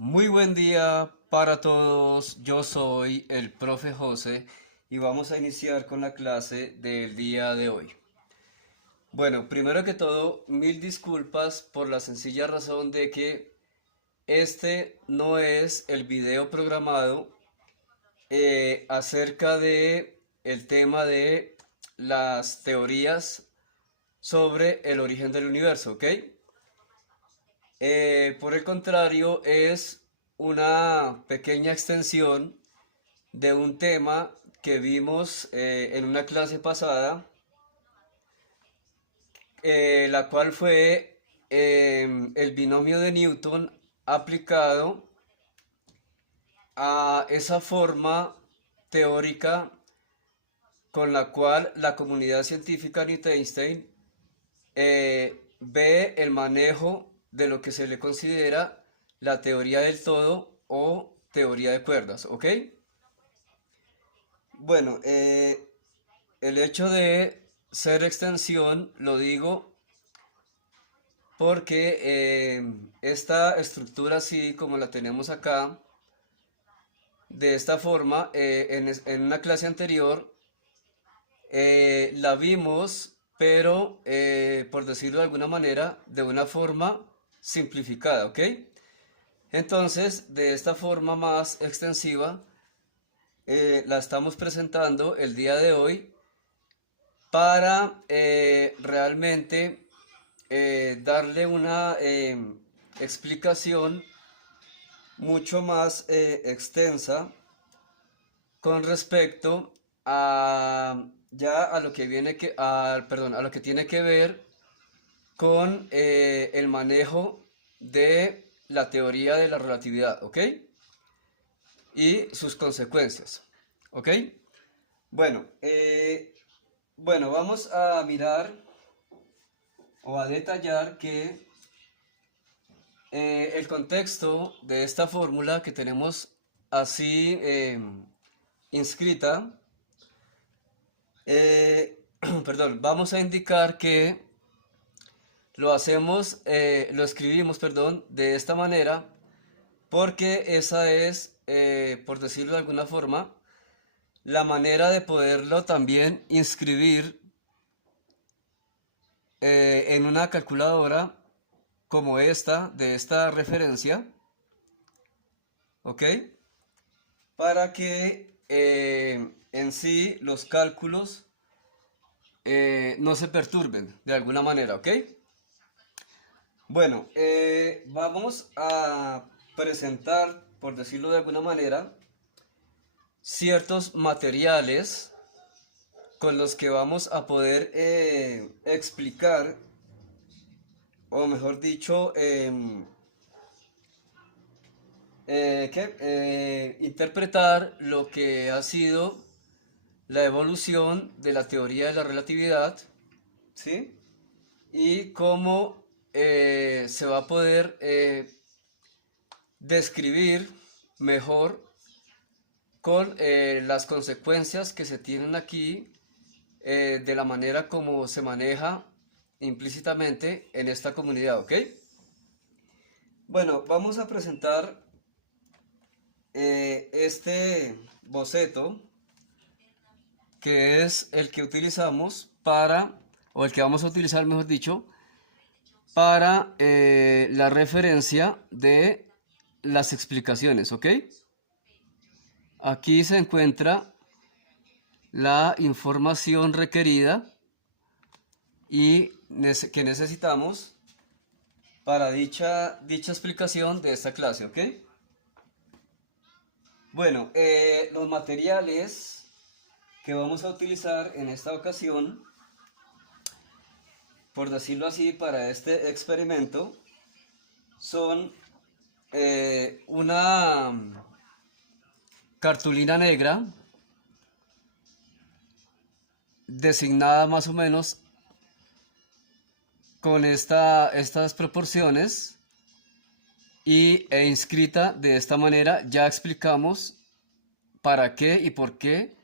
Muy buen día para todos, yo soy el profe José y vamos a iniciar con la clase del día de hoy. Bueno, primero que todo, mil disculpas por la sencilla razón de que este no es el video programado acerca de el tema de las teorías sobre el origen del universo, ¿ok? Por el contrario, es una pequeña extensión de un tema que vimos en una clase pasada, la cual fue el binomio de Newton aplicado a esa forma teórica con la cual la comunidad científica Einstein ve el manejo de lo que se le considera la teoría del todo o teoría de cuerdas, ¿ok? Bueno, el hecho de ser extensión lo digo porque esta estructura así como la tenemos acá, de esta forma, en una clase anterior la vimos, pero por decirlo de alguna manera, de una forma simplificada, ¿ok? Entonces, de esta forma más extensiva, la estamos presentando el día de hoy para realmente darle una explicación mucho más extensa con respecto a ya a lo que viene perdón, a lo que tiene que ver con el manejo de la teoría de la relatividad, ¿ok? Y sus consecuencias, ¿ok? Bueno, vamos a mirar o a detallar que el contexto de esta fórmula que tenemos así inscrita, perdón, vamos a indicar que lo escribimos, perdón, de esta manera porque esa es, por decirlo de alguna forma, la manera de poderlo también inscribir en una calculadora como esta, de esta referencia, ¿ok? Para que en sí los cálculos no se perturben de alguna manera, ¿ok? Bueno, vamos a presentar, por decirlo de alguna manera, ciertos materiales con los que vamos a poder explicar, o mejor dicho, interpretar lo que ha sido la evolución de la teoría de la relatividad, ¿sí? Y cómo se va a poder describir mejor con las consecuencias que se tienen aquí de la manera como se maneja implícitamente en esta comunidad, ¿ok? Bueno, vamos a presentar este boceto que es el que utilizamos para, o el que vamos a utilizar, mejor dicho, para la referencia de las explicaciones, ¿ok? Aquí se encuentra la información requerida y que necesitamos para dicha explicación de esta clase, ¿ok? Bueno, los materiales que vamos a utilizar en esta ocasión, por decirlo así, para este experimento, son una cartulina negra designada más o menos con estas proporciones e inscrita de esta manera. Ya explicamos para qué y por qué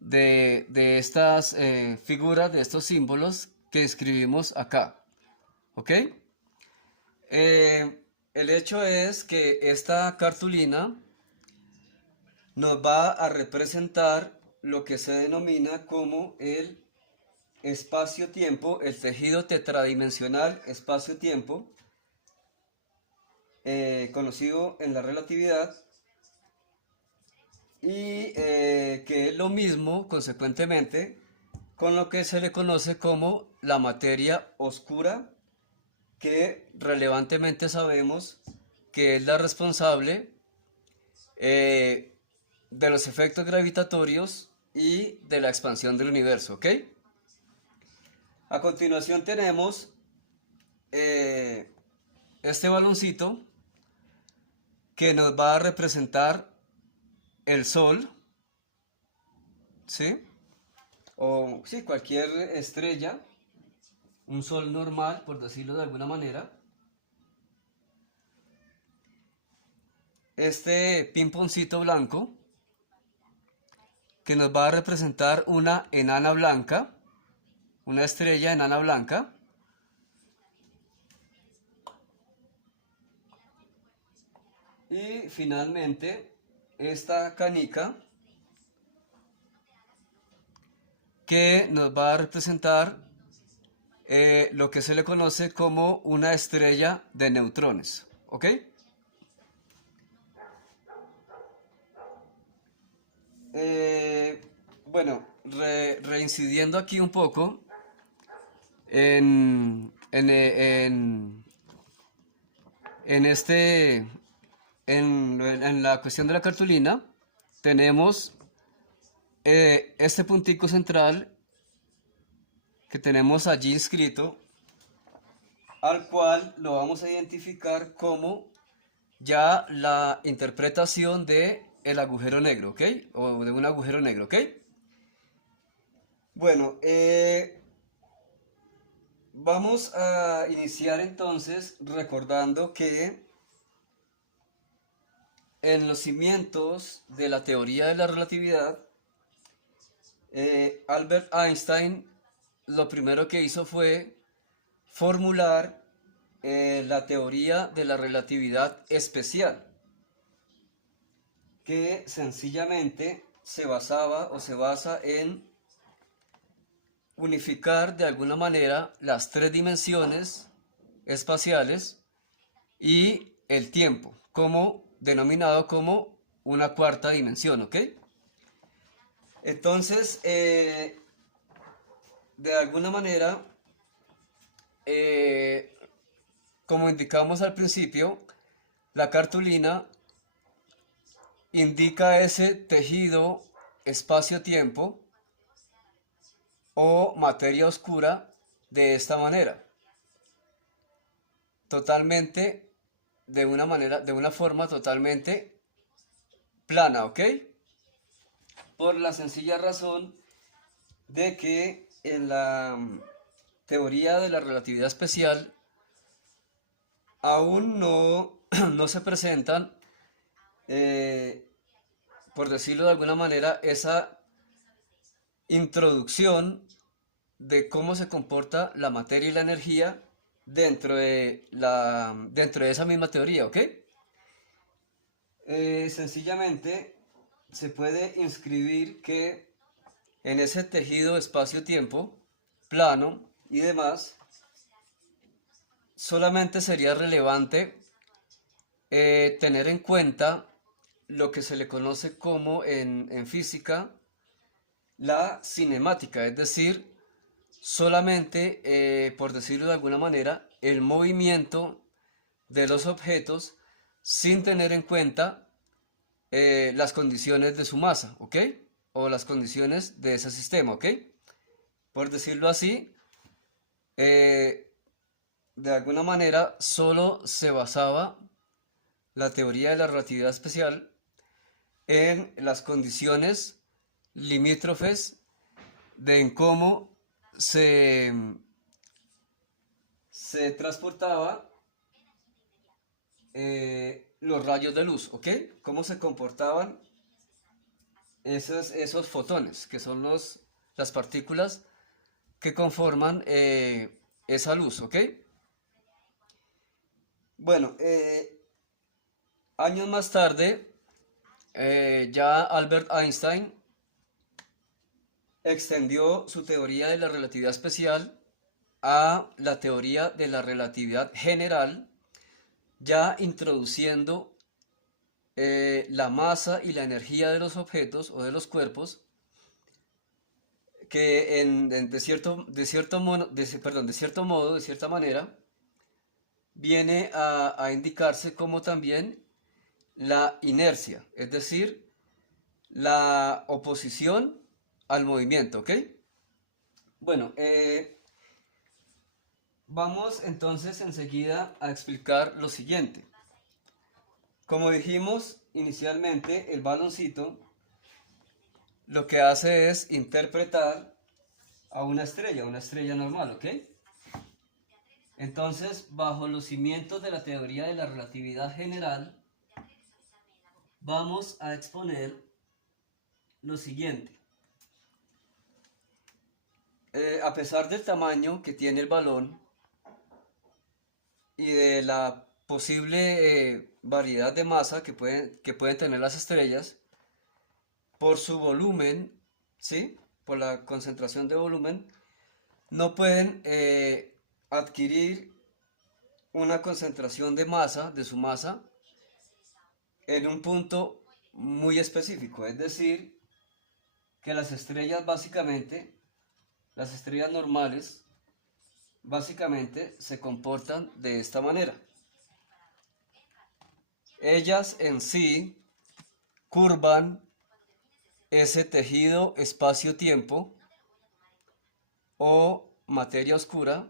de estas figuras, de estos símbolos que escribimos acá, ¿ok? el hecho es que esta cartulina nos va a representar lo que se denomina como el espacio-tiempo, el tejido tetradimensional espacio-tiempo, conocido en la relatividad, y que es lo mismo, consecuentemente, con lo que se le conoce como la materia oscura, que relevantemente sabemos que es la responsable de los efectos gravitatorios y de la expansión del universo, ¿ok? A continuación tenemos este baloncito que nos va a representar el Sol, ¿sí? O sí, cualquier estrella, un Sol normal, por decirlo de alguna manera. Este pimponcito blanco que nos va a representar una enana blanca, una estrella enana blanca. Y finalmente esta canica que nos va a representar lo que se le conoce como una estrella de neutrones, ¿ok? Bueno, reincidiendo aquí un poco en este, en la cuestión de la cartulina, tenemos este puntico central que tenemos allí inscrito, al cual lo vamos a identificar como ya la interpretación de el agujero negro, ¿ok? O de un agujero negro, ¿ok? Bueno, vamos a iniciar entonces recordando que en los cimientos de la teoría de la relatividad, Albert Einstein lo primero que hizo fue formular la teoría de la relatividad especial, que sencillamente se basaba o se basa en unificar de alguna manera las tres dimensiones espaciales y el tiempo, como denominado como una cuarta dimensión, ¿ok? Entonces, de alguna manera, eh, como indicamos al principio, la cartulina indica ese tejido espacio-tiempo o materia oscura de esta manera, totalmente, de una forma totalmente plana, ¿ok? Por la sencilla razón de que en la teoría de la relatividad especial aún no, no se presentan, eh, por decirlo de alguna manera, esa introducción de cómo se comporta la materia y la energía dentro de esa misma teoría, ¿ok? Sencillamente se puede inscribir que en ese tejido espacio-tiempo plano y demás, solamente sería relevante tener en cuenta lo que se le conoce como en física la cinemática, es decir, solamente, por decirlo de alguna manera, el movimiento de los objetos sin tener en cuenta las condiciones de su masa, ¿ok? O las condiciones de ese sistema, ¿ok? Por decirlo así, eh, de alguna manera solo se basaba la teoría de la relatividad especial en las condiciones limítrofes de en cómo se, se transportaba los rayos de luz, ¿ok? Cómo se comportaban esos fotones, que son las partículas que conforman esa luz, ¿ok? Bueno, años más tarde, ya Albert Einstein extendió su teoría de la relatividad especial a la teoría de la relatividad general, ya introduciendo la masa y la energía de los objetos o de los cuerpos, que de cierto modo, de cierta manera, viene a indicarse como también la inercia, es decir, la oposición al movimiento, ¿ok? Bueno, vamos entonces enseguida a explicar lo siguiente. Como dijimos inicialmente, el baloncito lo que hace es interpretar a una estrella normal, ¿ok? Entonces, bajo los cimientos de la teoría de la relatividad general, vamos a exponer lo siguiente. A pesar del tamaño que tiene el balón y de la posible variedad de masa que pueden tener las estrellas, por su volumen, ¿sí? Por la concentración de volumen, no pueden adquirir una concentración de masa, de su masa, en un punto muy específico. Es decir, que las estrellas básicamente, las estrellas normales, básicamente se comportan de esta manera. Ellas en sí curvan ese tejido espacio-tiempo o materia oscura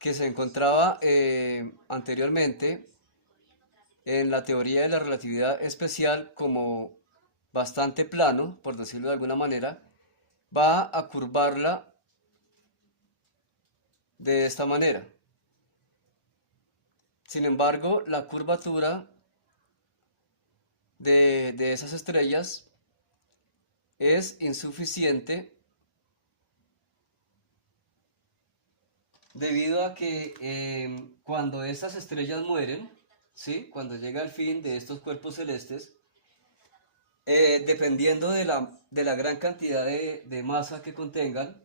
que se encontraba anteriormente en la teoría de la relatividad especial como bastante plano, por decirlo de alguna manera, va a curvarla de esta manera. Sin embargo, la curvatura de esas estrellas es insuficiente debido a que cuando esas estrellas mueren, ¿sí? Cuando llega el fin de estos cuerpos celestes, dependiendo de la gran cantidad de masa que contengan,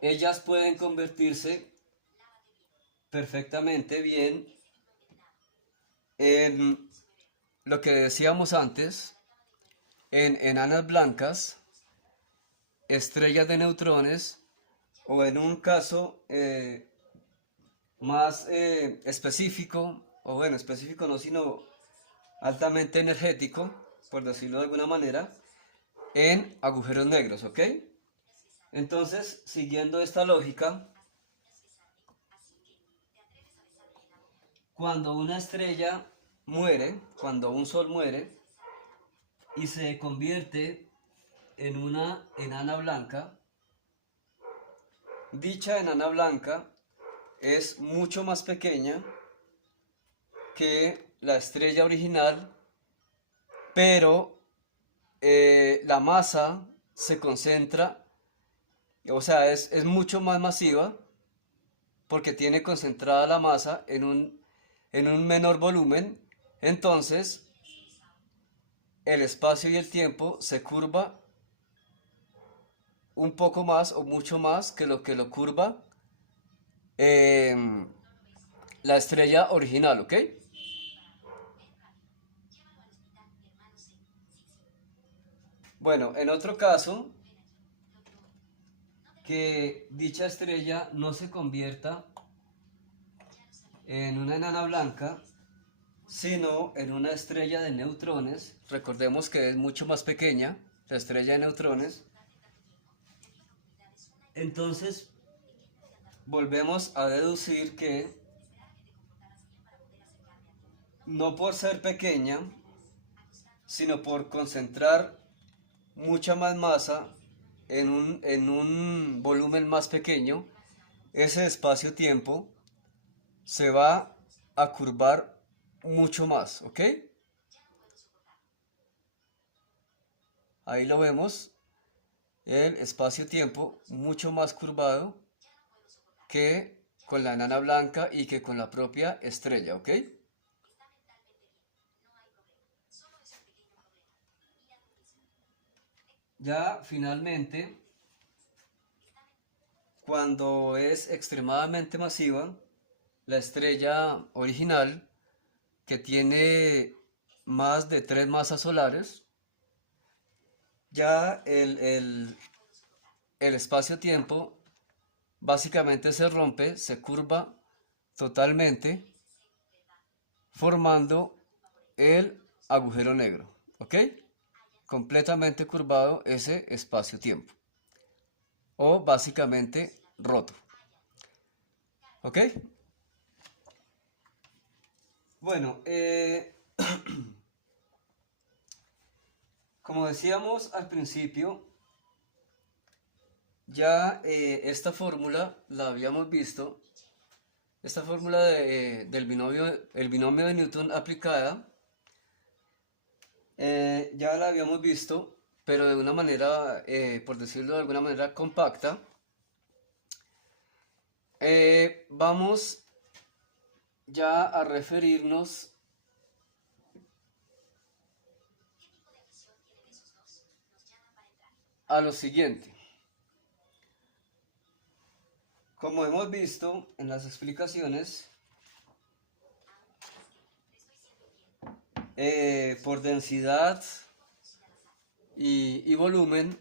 ellas pueden convertirse perfectamente bien en lo que decíamos antes, en enanas blancas, estrellas de neutrones, o en un caso más específico, o bueno, específico no, sino altamente energético, por decirlo de alguna manera, en agujeros negros, ¿ok? Entonces, siguiendo esta lógica, cuando una estrella muere, cuando un sol muere y se convierte en una enana blanca, dicha enana blanca es mucho más pequeña que la estrella original, pero la masa se concentra, o sea, es mucho más masiva porque tiene concentrada la masa en un menor volumen, entonces el espacio y el tiempo se curva un poco más o mucho más que lo curva em, la estrella original, ¿ok? Bueno, en otro caso, que dicha estrella no se convierta en una enana blanca, sino en una estrella de neutrones. Recordemos que es mucho más pequeña, la estrella de neutrones. Entonces, volvemos a deducir que no por ser pequeña, sino por concentrar mucha más masa en un volumen más pequeño, ese espacio-tiempo se va a curvar mucho más, ¿ok? Ahí lo vemos, el espacio-tiempo mucho más curvado que con la enana blanca y que con la propia estrella, ¿ok? Ya finalmente, cuando es extremadamente masiva, la estrella original, que tiene más de 3 masas solares, ya el espacio-tiempo básicamente se rompe, se curva totalmente, formando el agujero negro, ¿ok? Completamente curvado ese espacio-tiempo, o básicamente roto, ¿ok? Bueno, como decíamos al principio, ya esta fórmula la habíamos visto, esta fórmula del binomio de Newton aplicada, ya la habíamos visto, pero de una manera, por decirlo de alguna manera, compacta. Vamos ya a referirnos a lo siguiente. Como hemos visto en las explicaciones, por densidad y volumen,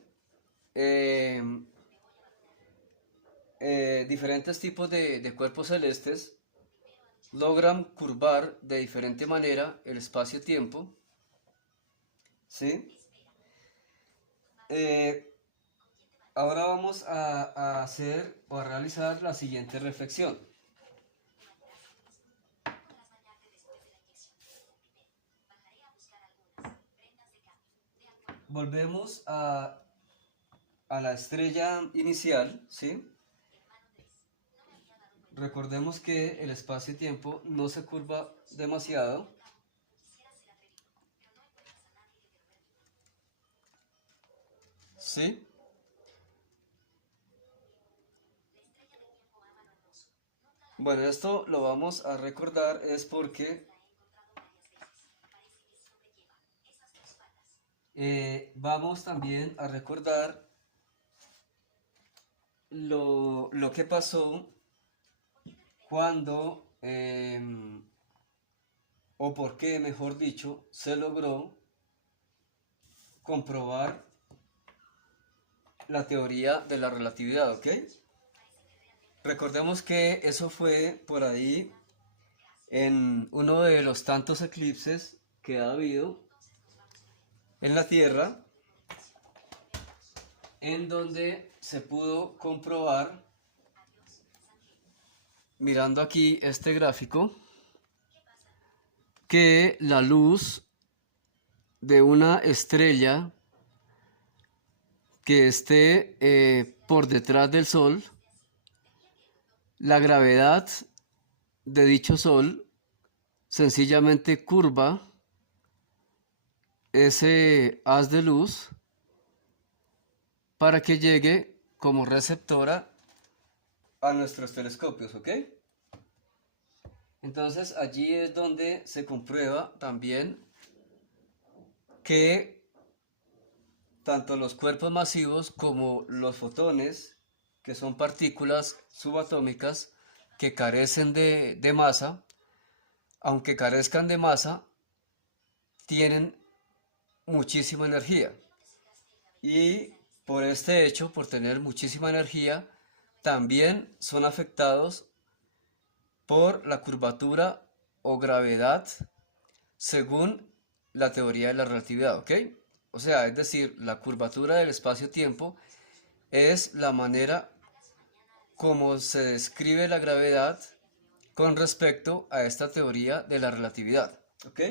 eh, diferentes tipos de cuerpos celestes logran curvar de diferente manera el espacio-tiempo, ¿sí? Eh, Ahora vamos a hacer o a realizar la siguiente reflexión. Volvemos a la estrella inicial, ¿sí? Recordemos que el espacio-tiempo no se curva demasiado. ¿Sí? Bueno, esto lo vamos a recordar es porque vamos también a recordar lo que pasó cuando, o por qué, mejor dicho, se logró comprobar la teoría de la relatividad, ¿ok? Recordemos que eso fue por ahí en uno de los tantos eclipses que ha habido en la Tierra, en donde se pudo comprobar, mirando aquí este gráfico, que la luz de una estrella que esté por detrás del Sol, la gravedad de dicho Sol sencillamente curva ese haz de luz para que llegue como receptora a nuestros telescopios, ¿ok? Entonces allí es donde se comprueba también que tanto los cuerpos masivos como los fotones, que son partículas subatómicas que carecen de masa, aunque carezcan de masa, tienen muchísima energía. Y por este hecho, por tener muchísima energía, también son afectados por la curvatura o gravedad según la teoría de la relatividad, ¿ok? O sea, es decir, la curvatura del espacio-tiempo es la manera como se describe la gravedad con respecto a esta teoría de la relatividad, ¿ok?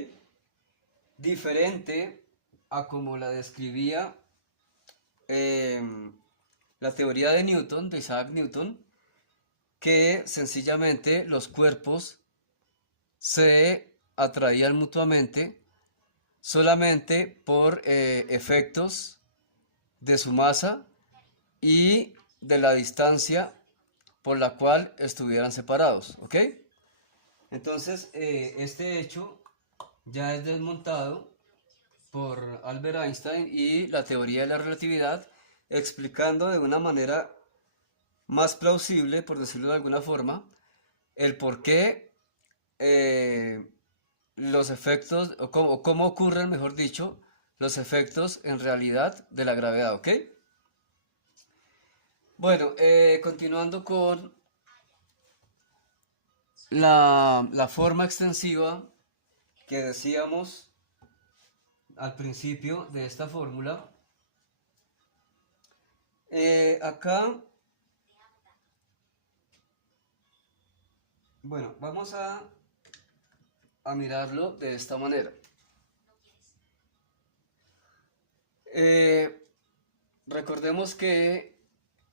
Diferente a como la describía la teoría de Newton, de Isaac Newton, que sencillamente los cuerpos se atraían mutuamente solamente por efectos de su masa y de la distancia por la cual estuvieran separados, ¿ok? Entonces, este hecho ya es desmontado por Albert Einstein y la teoría de la relatividad, explicando de una manera más plausible, por decirlo de alguna forma, el por qué los efectos, o cómo ocurren, mejor dicho, los efectos en realidad de la gravedad, ¿ok? Bueno, continuando con la forma extensiva que decíamos al principio de esta fórmula, acá, bueno, vamos a mirarlo de esta manera. Recordemos que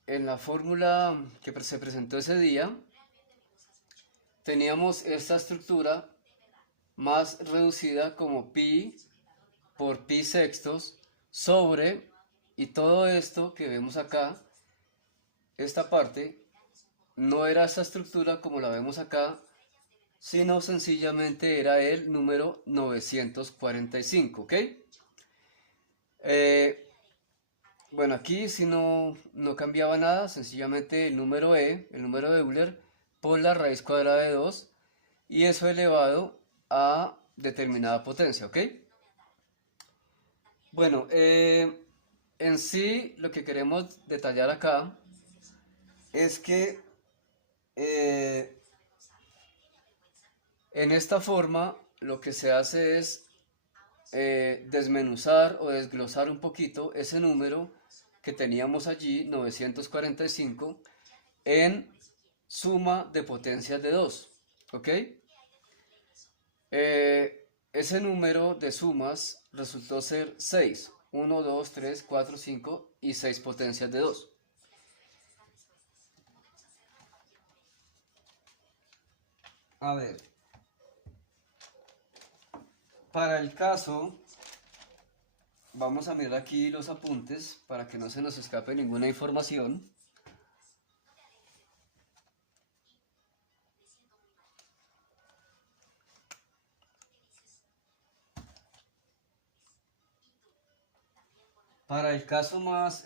en la fórmula que se presentó ese día, teníamos esta estructura más reducida como pi por pi sextos sobre, y todo esto que vemos acá, esta parte, no era esta estructura como la vemos acá, sino sencillamente era el número 945, ¿ok? Bueno, aquí si no cambiaba nada, sencillamente el número e, el número de Euler, por la raíz cuadrada de 2, y eso elevado a determinada potencia, ¿ok? Bueno, en sí lo que queremos detallar acá es que en esta forma lo que se hace es desmenuzar o desglosar un poquito ese número que teníamos allí, 945, en suma de potencias de 2, ¿ok? Ese número de sumas resultó ser 6, 1, 2, 3, 4, 5 y 6 potencias de 2. A ver, para el caso, vamos a mirar aquí los apuntes para que no se nos escape ninguna información. Para el caso más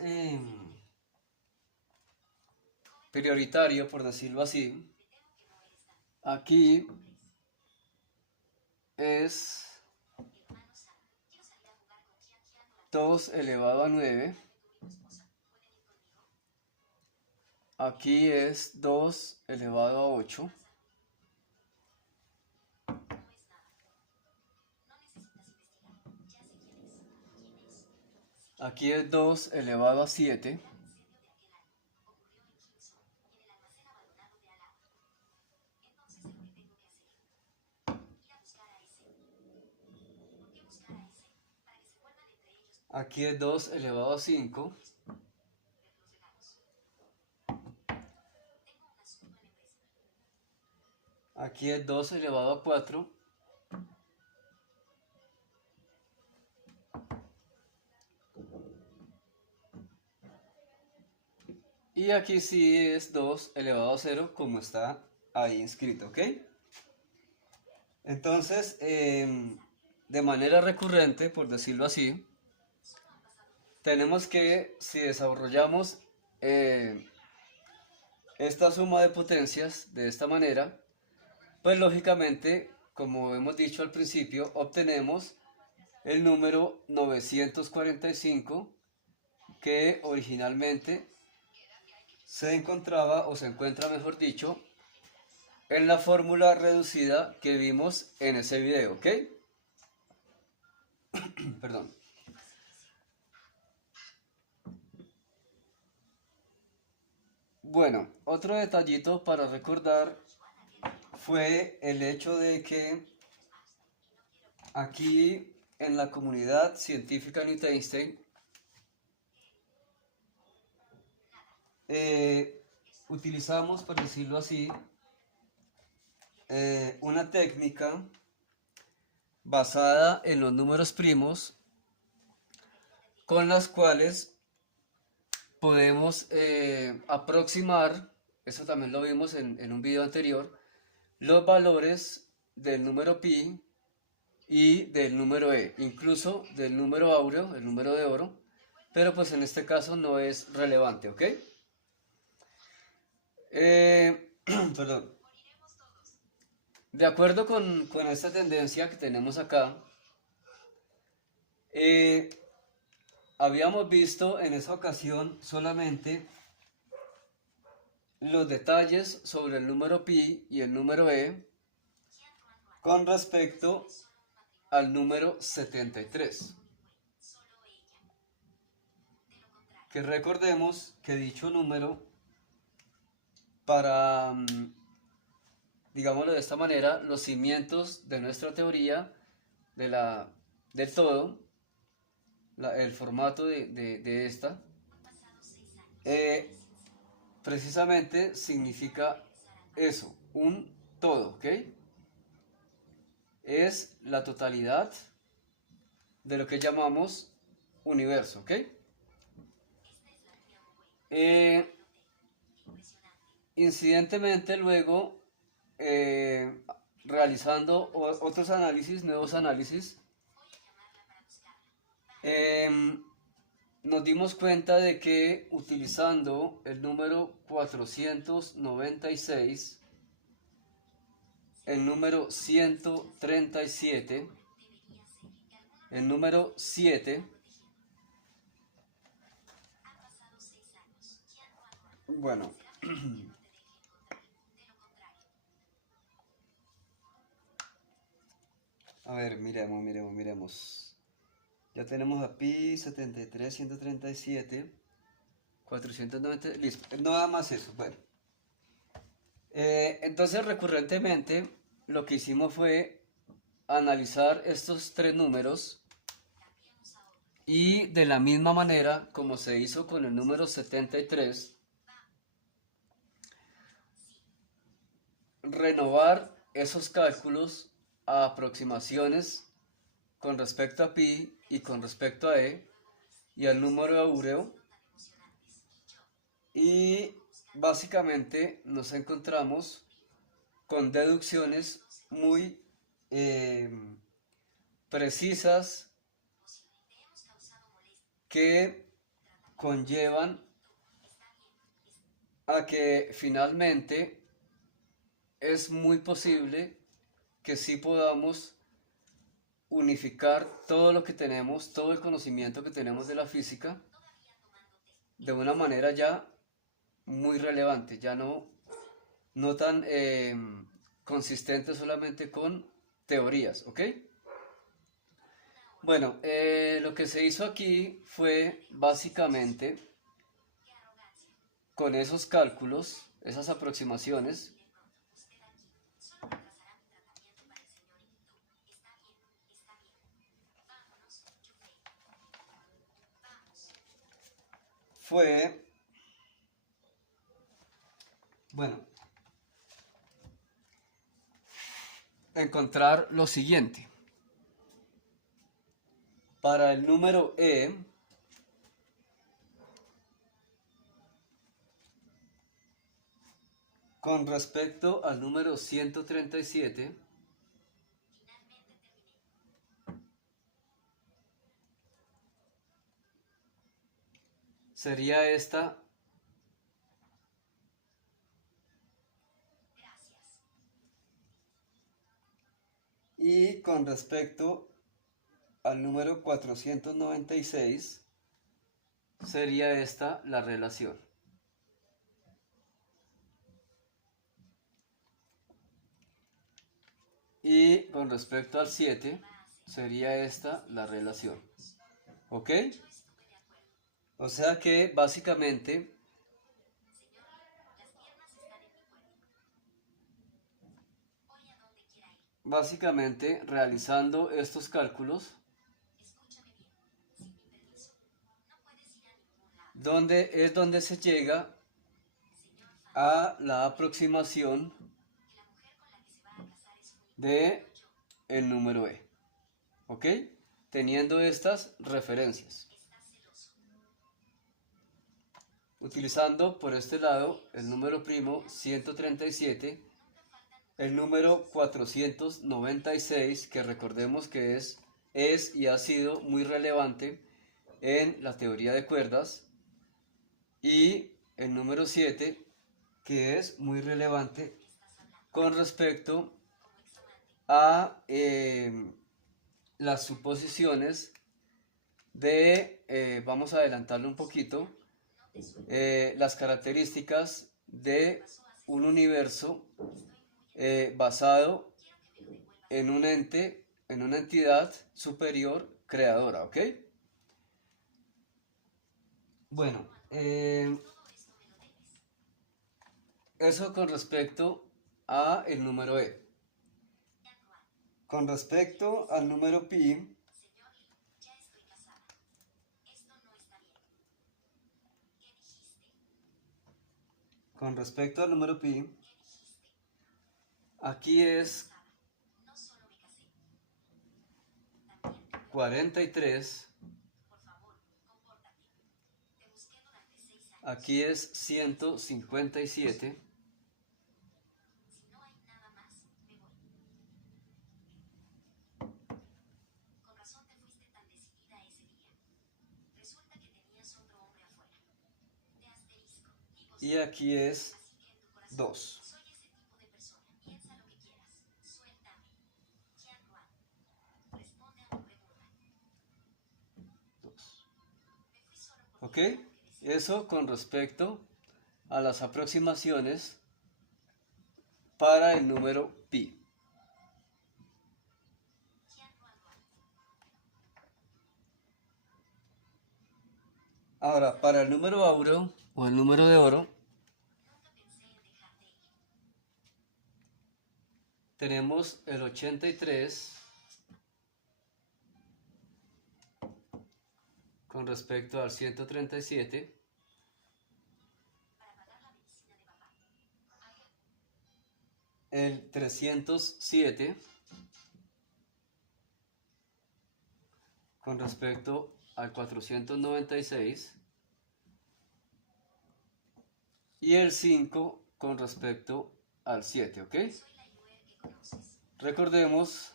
prioritario, por decirlo así, aquí es 2 elevado a 9. Aquí es 2 elevado a 8. Aquí es 2 elevado a 7. Aquí es 2 elevado a 5. Aquí es 2 elevado a 4. Y aquí sí es 2 elevado a 0 como está ahí inscrito, ¿ok? Entonces, de manera recurrente, por decirlo así, tenemos que, si desarrollamos esta suma de potencias de esta manera, pues lógicamente, como hemos dicho al principio, obtenemos el número 945 que originalmente se encontraba, o se encuentra mejor dicho, en la fórmula reducida que vimos en ese video, ¿ok? Perdón. Bueno, otro detallito para recordar fue el hecho de que aquí en la comunidad científica Newton Einstein utilizamos, por decirlo así, una técnica basada en los números primos con las cuales podemos aproximar eso también lo vimos en un video anterior, los valores del número pi y del número e, incluso del número áureo, el número de oro, pero pues en este caso no es relevante, ¿ok? Perdón. De acuerdo con esta tendencia que tenemos acá, eh, habíamos visto en esa ocasión solamente los detalles sobre el número pi y el número e con respecto al número 73. Que recordemos que dicho número, para, digámoslo de esta manera, los cimientos de nuestra teoría del todo, el formato de esta, eh, precisamente significa eso, un todo, ¿ok? Es la totalidad de lo que llamamos universo, ¿ok? Incidentemente luego, realizando otros análisis, nuevos análisis, nos dimos cuenta de que utilizando el número 496, el número 137, el número 7, bueno, a ver, miremos. Ya tenemos a pi, 73, 137, 490, listo, nada más eso, bueno. Entonces recurrentemente lo que hicimos fue analizar estos tres números y de la misma manera como se hizo con el número 73, renovar esos cálculos a aproximaciones con respecto a pi y con respecto a e y al número áureo, y básicamente nos encontramos con deducciones muy precisas que conllevan a que finalmente es muy posible que sí podamos unificar todo lo que tenemos, todo el conocimiento que tenemos de la física de una manera ya muy relevante, ya no tan consistente solamente con teorías, ¿ok? Bueno, lo que se hizo aquí fue básicamente con esos cálculos, esas aproximaciones, fue, bueno, encontrar lo siguiente. Para el número e, con respecto al número 137, sería esta y con respecto al número 496 sería esta la relación. Y con respecto al 7 sería esta la relación. ¿Ok? O sea que básicamente realizando estos cálculos, donde se llega a la aproximación de el número e, ¿ok? Teniendo estas referencias. utilizando por este lado el número primo 137, el número 496, que recordemos que es y ha sido muy relevante en la teoría de cuerdas, y el número 7, que es muy relevante con respecto a las suposiciones de, vamos a adelantarlo un poquito, las características de un universo basado en un ente, en una entidad superior creadora, ¿ok? Bueno, eso con respecto a el número E. Con respecto al número pi, aquí es 43, aquí es 157, y aquí es 2. ¿Ok? Eso con respecto a las aproximaciones para el número pi. Ahora, para el número áureo o el número de oro, tenemos el 83 con respecto al 137, el 307 con respecto al 496 y el 5 con respecto al 7, ¿ok? Recordemos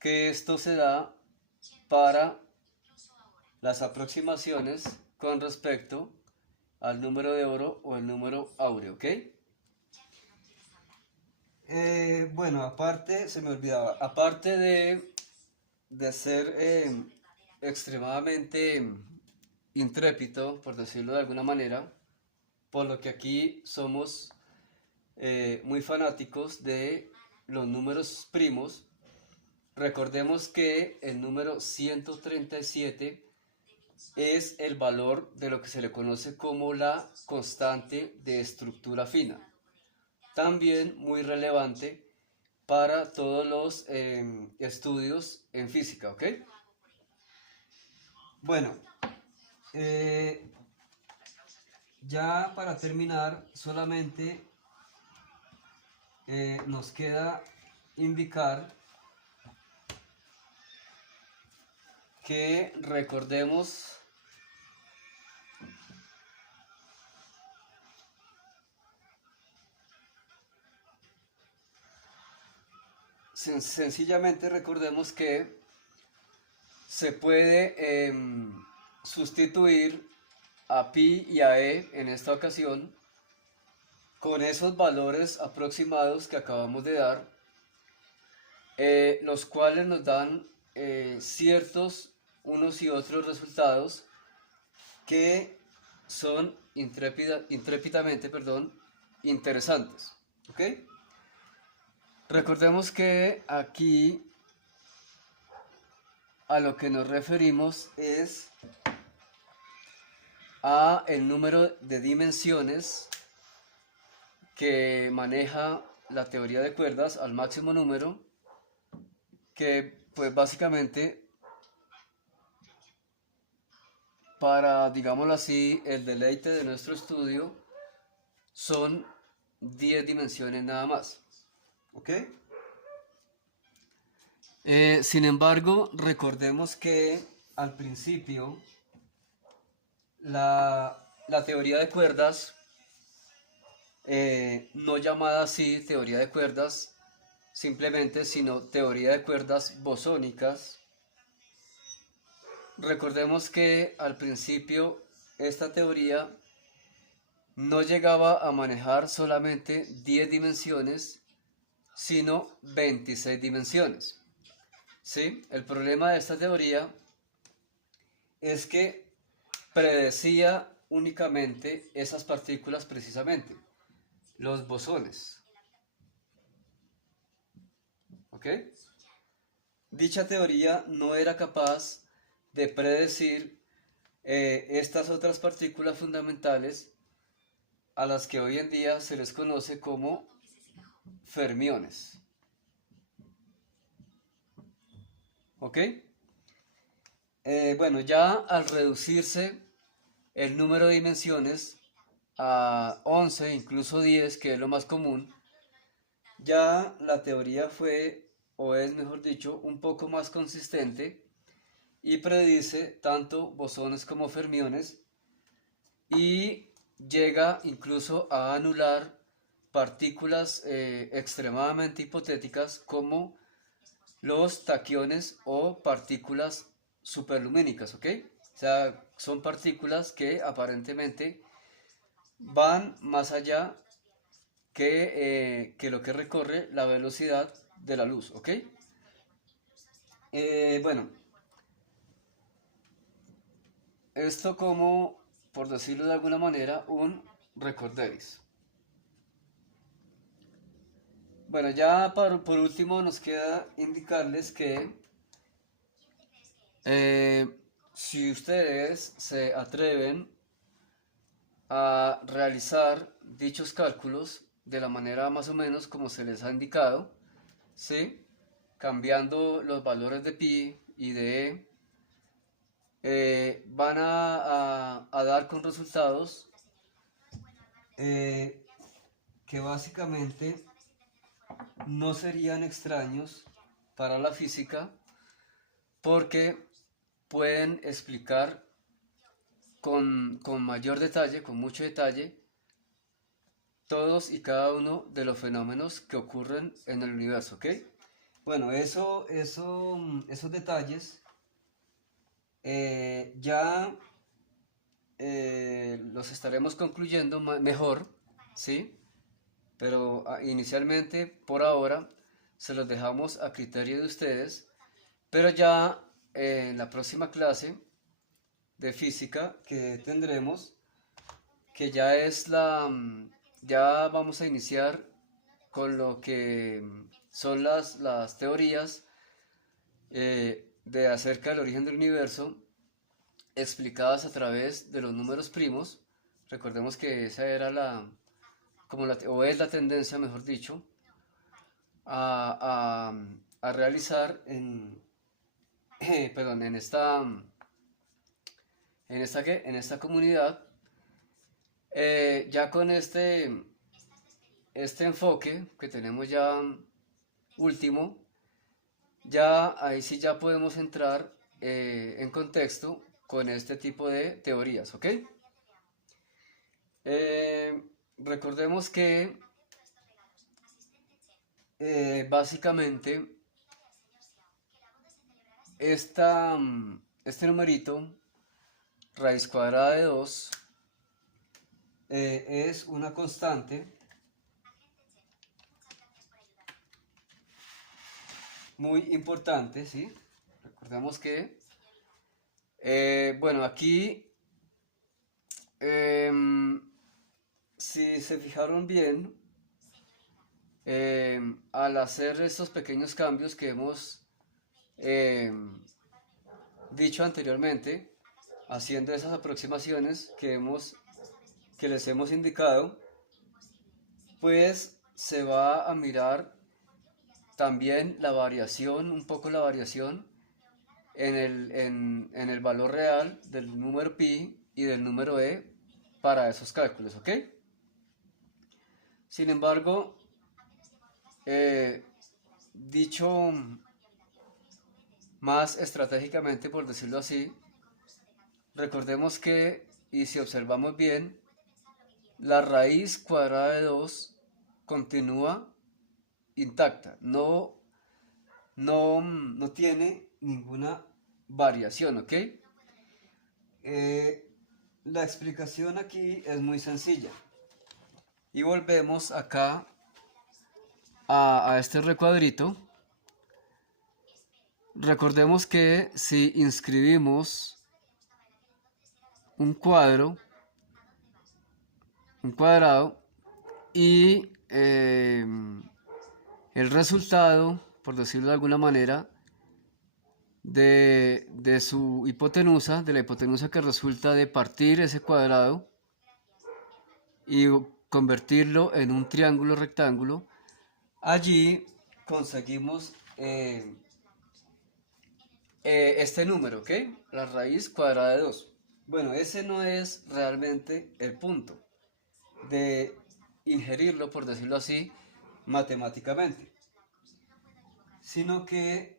que esto se da para las aproximaciones con respecto al número de oro o el número áureo, ¿ok? Bueno, aparte, se me olvidaba, aparte de ser extremadamente intrépido, por decirlo de alguna manera, por lo que aquí somos muy fanáticos de los números primos, recordemos que el número 137 es el valor de lo que se le conoce como la constante de estructura fina. También muy relevante para todos los estudios en física, ¿ok? Bueno, ya para terminar, solamente nos queda indicar que recordemos sencillamente recordemos que se puede sustituir a pi y a e en esta ocasión con esos valores aproximados que acabamos de dar, los cuales nos dan ciertos unos y otros resultados que son intrépidamente, interesantes. ¿Ok? Recordemos que aquí a lo que nos referimos es a el número de dimensiones que maneja la teoría de cuerdas al máximo número, que pues básicamente para, digámoslo así, el deleite de nuestro estudio son 10 dimensiones nada más. ¿Ok? Sin embargo, recordemos que al principio la teoría de cuerdas, no llamada así teoría de cuerdas simplemente, sino teoría de cuerdas bosónicas. Recordemos que al principio esta teoría no llegaba a manejar solamente 10 dimensiones, sino 26 dimensiones. ¿Sí? El problema de esta teoría es que predecía únicamente esas partículas precisamente, los bosones. ¿Ok? Dicha teoría no era capaz de predecir estas otras partículas fundamentales a las que hoy en día se les conoce como fermiones. ¿Ok? Bueno, ya al reducirse el número de dimensiones a 11, incluso 10, que es lo más común, ya la teoría fue, o es mejor dicho, un poco más consistente y predice tanto bosones como fermiones y llega incluso a anular partículas extremadamente hipotéticas como los taquiones o partículas superlumínicas, ¿ok? O sea, son partículas que aparentemente van más allá que lo que recorre la velocidad de la luz, ¿ok? Bueno, esto como, por decirlo de alguna manera, un recorderis. Bueno, ya por último nos queda indicarles que eh, si ustedes se atreven a realizar dichos cálculos de la manera más o menos como se les ha indicado, ¿sí? Cambiando los valores de pi y de e, van a dar con resultados eh, que básicamente no serían extraños para la física porque pueden explicar con mayor detalle, con mucho detalle, todos y cada uno de los fenómenos que ocurren en el universo, ¿ok? Bueno, esos detalles ya los estaremos concluyendo mejor, ¿sí? Pero inicialmente, por ahora, se los dejamos a criterio de ustedes, pero ya en la próxima clase de física que tendremos, que ya es ya vamos a iniciar con lo que son las teorías de acerca del origen del universo explicadas a través de los números primos. Recordemos que esa era o es la tendencia, mejor dicho, a, a realizar perdón, en esta comunidad. Ya con este enfoque que tenemos ya último, ya ahí sí ya podemos entrar en contexto con este tipo de teorías, ¿ok? Recordemos que básicamente este numerito, raíz cuadrada de 2, es una constante muy importante, ¿sí? Recordemos que, bueno, aquí, em, si se fijaron bien, al hacer estos pequeños cambios que hemos dicho anteriormente, haciendo esas aproximaciones que les hemos indicado, pues se va a mirar también la variación, un poco la variación en el valor real del número pi y del número e para esos cálculos, ¿ok? Sin embargo, dicho más estratégicamente, por decirlo así, recordemos que y si observamos bien, la raíz cuadrada de 2 continúa intacta, no tiene ninguna variación, ¿ok? Eh, la explicación aquí es muy sencilla. Y volvemos acá a este recuadrito. Recordemos que si inscribimos un cuadrado, y el resultado, por decirlo de alguna manera, de su hipotenusa, de la hipotenusa que resulta de partir ese cuadrado y convertirlo en un triángulo rectángulo, allí conseguimos este número, ¿ok? La raíz cuadrada de 2. Bueno, ese no es realmente el punto de ingerirlo, por decirlo así, matemáticamente, sino que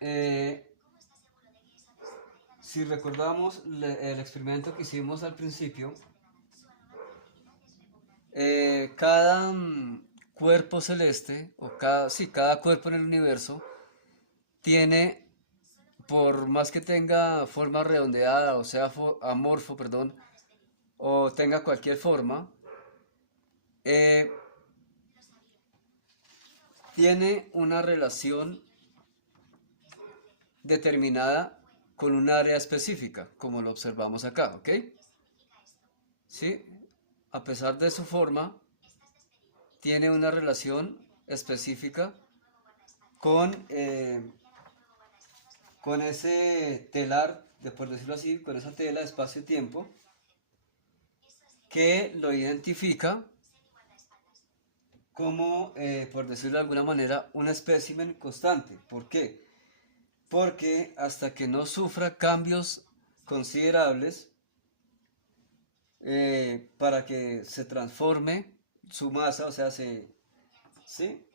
eh, si recordamos el experimento que hicimos al principio, cada cuerpo celeste, o cada cuerpo en el universo, tiene, por más que tenga forma redondeada, o sea, amorfo, perdón, o tenga cualquier forma, eh, tiene una relación determinada con un área específica, como lo observamos acá, ¿ok? ¿Sí? A pesar de su forma, tiene una relación específica con, con ese telar, por decirlo así, con esa tela de espacio-tiempo, que lo identifica como, por decirlo de alguna manera, un espécimen constante. ¿Por qué? Porque hasta que no sufra cambios considerables, para que se transforme su masa, o sea, ¿sí?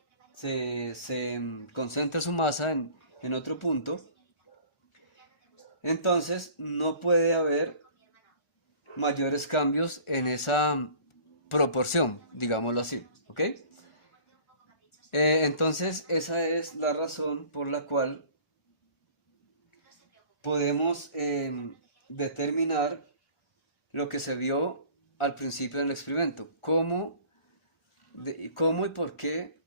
Concentre su masa en otro punto, entonces no puede haber mayores cambios en esa proporción, digámoslo así, ¿ok? Entonces esa es la razón por la cual podemos determinar lo que se vio al principio del experimento, cómo y por qué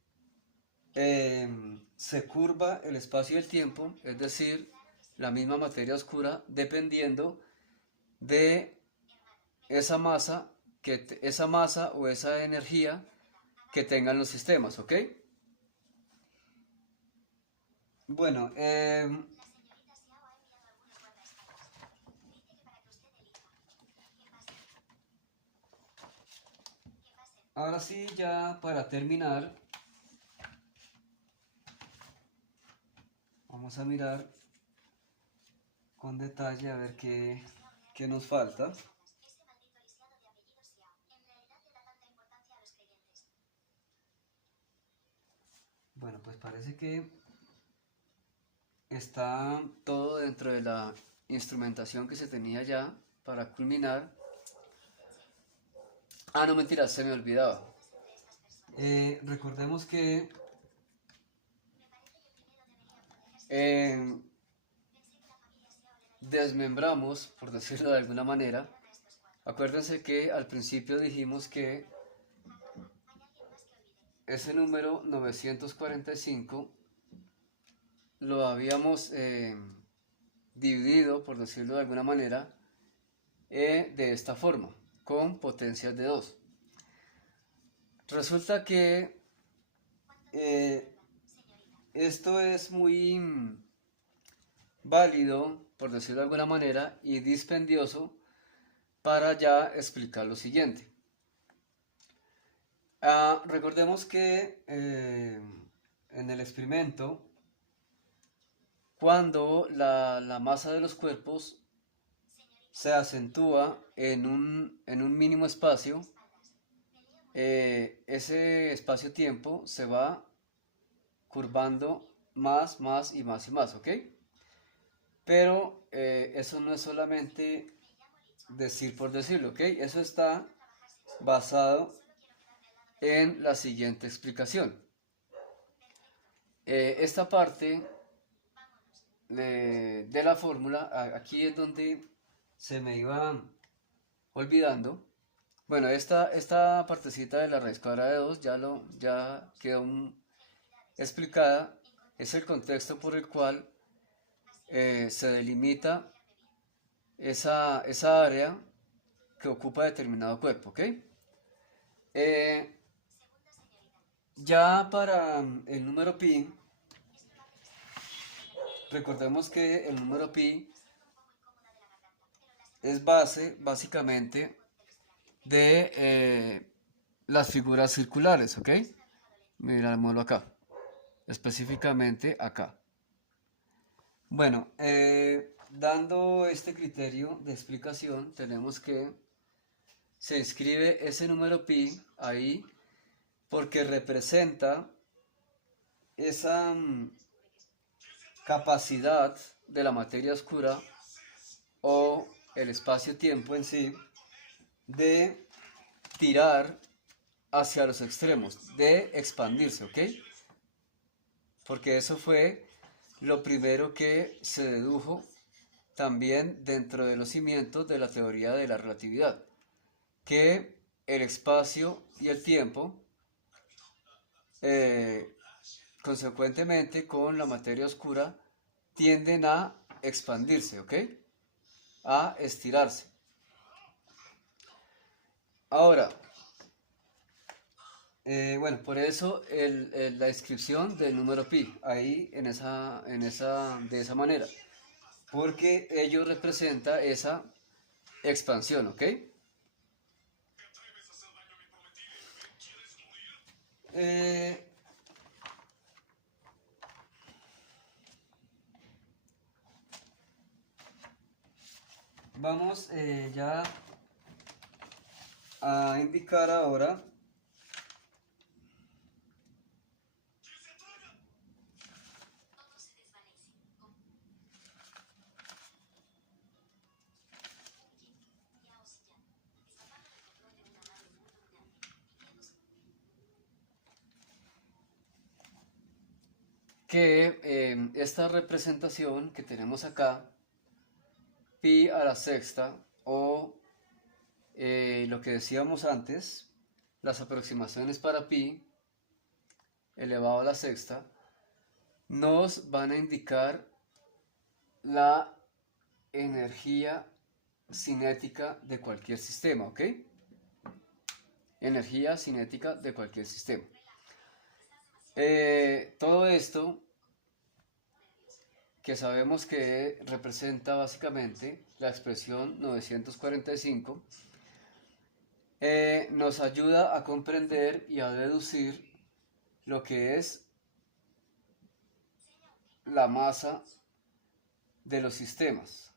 se curva el espacio y el tiempo, es decir, la misma materia oscura, dependiendo de esa masa o esa energía que tengan los sistemas, ¿ok? Bueno, ahora sí, ya para terminar, vamos a mirar con detalle a ver qué nos falta. Bueno, pues parece que está todo dentro de la instrumentación que se tenía ya para culminar. Ah, no, mentira, se me olvidaba. Recordemos que eh, desmembramos, por decirlo de alguna manera. Acuérdense que al principio dijimos que ese número 945 lo habíamos dividido, por decirlo de alguna manera, de esta forma, con potencias de 2. Resulta que eh, esto es muy válido, por decirlo de alguna manera, y dispendioso para ya explicar lo siguiente. Recordemos que en el experimento, cuando la masa de los cuerpos se acentúa en un mínimo espacio, ese espacio-tiempo se va curvando más y más, ¿ok? Pero eso no es solamente decir por decirlo, ¿ok? Eso está basado en la siguiente explicación. Esta parte de la fórmula, aquí es donde se me iba olvidando. Bueno, esta partecita de la raíz cuadrada de 2 ya quedó explicada. Es el contexto por el cual se delimita esa área que ocupa determinado cuerpo, ¿ok? Eh, ya para el número pi, recordemos que el número pi es básicamente de las figuras circulares, ¿ok? Mirámoslo acá, específicamente acá. Bueno, dando este criterio de explicación, tenemos que se escribe ese número pi ahí porque representa esa capacidad de la materia oscura o el espacio-tiempo en sí de tirar hacia los extremos, de expandirse, ¿ok? Porque eso fue lo primero que se dedujo también dentro de los cimientos de la teoría de la relatividad, que el espacio y el tiempo, consecuentemente con la materia oscura, tienden a expandirse, ¿ok? A estirarse. Ahora, bueno, por eso la descripción del número pi, ahí de esa manera, porque ello representa esa expansión, ¿ok? Eh, Vamos ya a indicar ahora que esta representación que tenemos acá, pi a la sexta, o lo que decíamos antes, las aproximaciones para pi elevado a la sexta, nos van a indicar la energía cinética de cualquier sistema, ¿ok? Energía cinética de cualquier sistema. Todo esto que sabemos que representa básicamente la expresión 945, nos ayuda a comprender y a deducir lo que es la masa de los sistemas.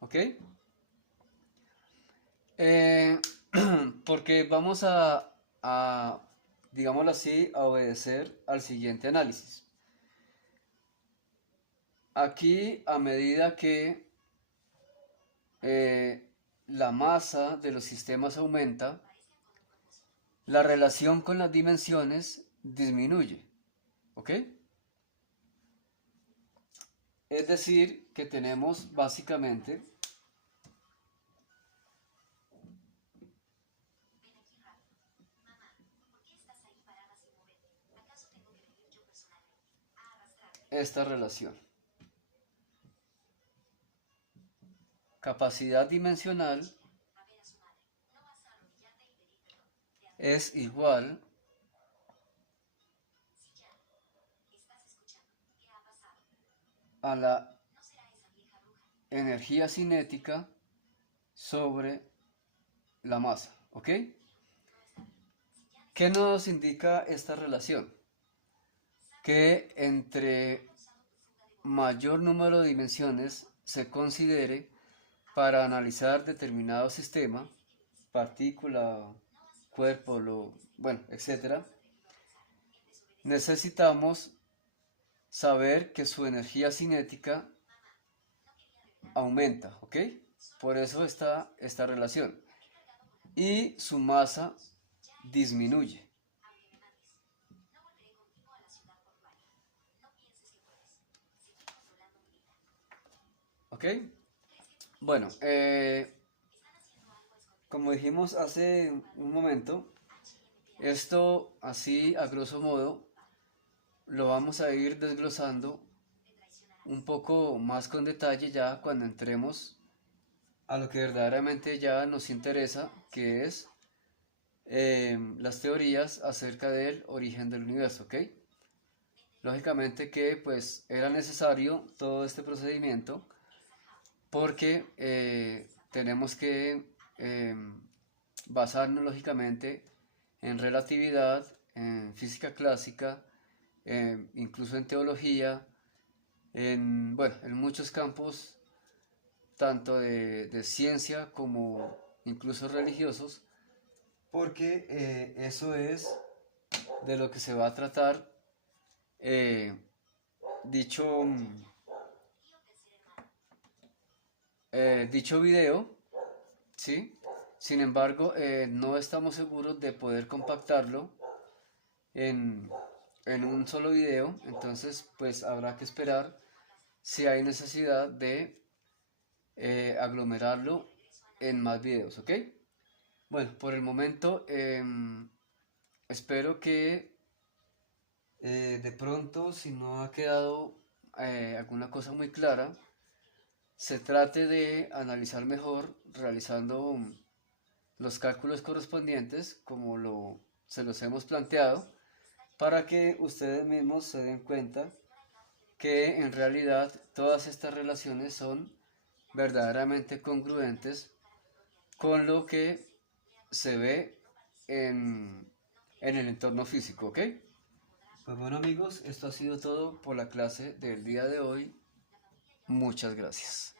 ¿Ok? Porque vamos digámoslo así, a obedecer al siguiente análisis. Aquí, a medida que la masa de los sistemas aumenta, la relación con las dimensiones disminuye. ¿Ok? Es decir, que tenemos básicamente esta relación. Capacidad dimensional es igual a la energía cinética sobre la masa, ¿ok? ¿Qué nos indica esta relación? Que entre mayor número de dimensiones se considere para analizar determinado sistema, partícula, cuerpo, bueno, etcétera, necesitamos saber que su energía cinética aumenta, ¿ok? Por eso está esta relación. Y su masa disminuye, ¿ok? Bueno, como dijimos hace un momento, esto así a grosso modo lo vamos a ir desglosando un poco más con detalle ya cuando entremos a lo que verdaderamente ya nos interesa, que es las teorías acerca del origen del universo, ¿ok? Lógicamente que pues era necesario todo este procedimiento porque tenemos que basarnos lógicamente en relatividad, en física clásica, incluso en teología, bueno, en muchos campos, tanto de ciencia como incluso religiosos, porque eso es de lo que se va a tratar eh, dicho, dicho video, ¿sí? Sin embargo, no estamos seguros de poder compactarlo en, en un solo video, entonces pues habrá que esperar si hay necesidad de aglomerarlo en más videos, ¿ok? Bueno, por el momento espero que de pronto, si no ha quedado alguna cosa muy clara, se trate de analizar mejor realizando los cálculos correspondientes como se los hemos planteado para que ustedes mismos se den cuenta que en realidad todas estas relaciones son verdaderamente congruentes con lo que se ve en el entorno físico, ¿ok? Pues bueno amigos, esto ha sido todo por la clase del día de hoy. Muchas gracias.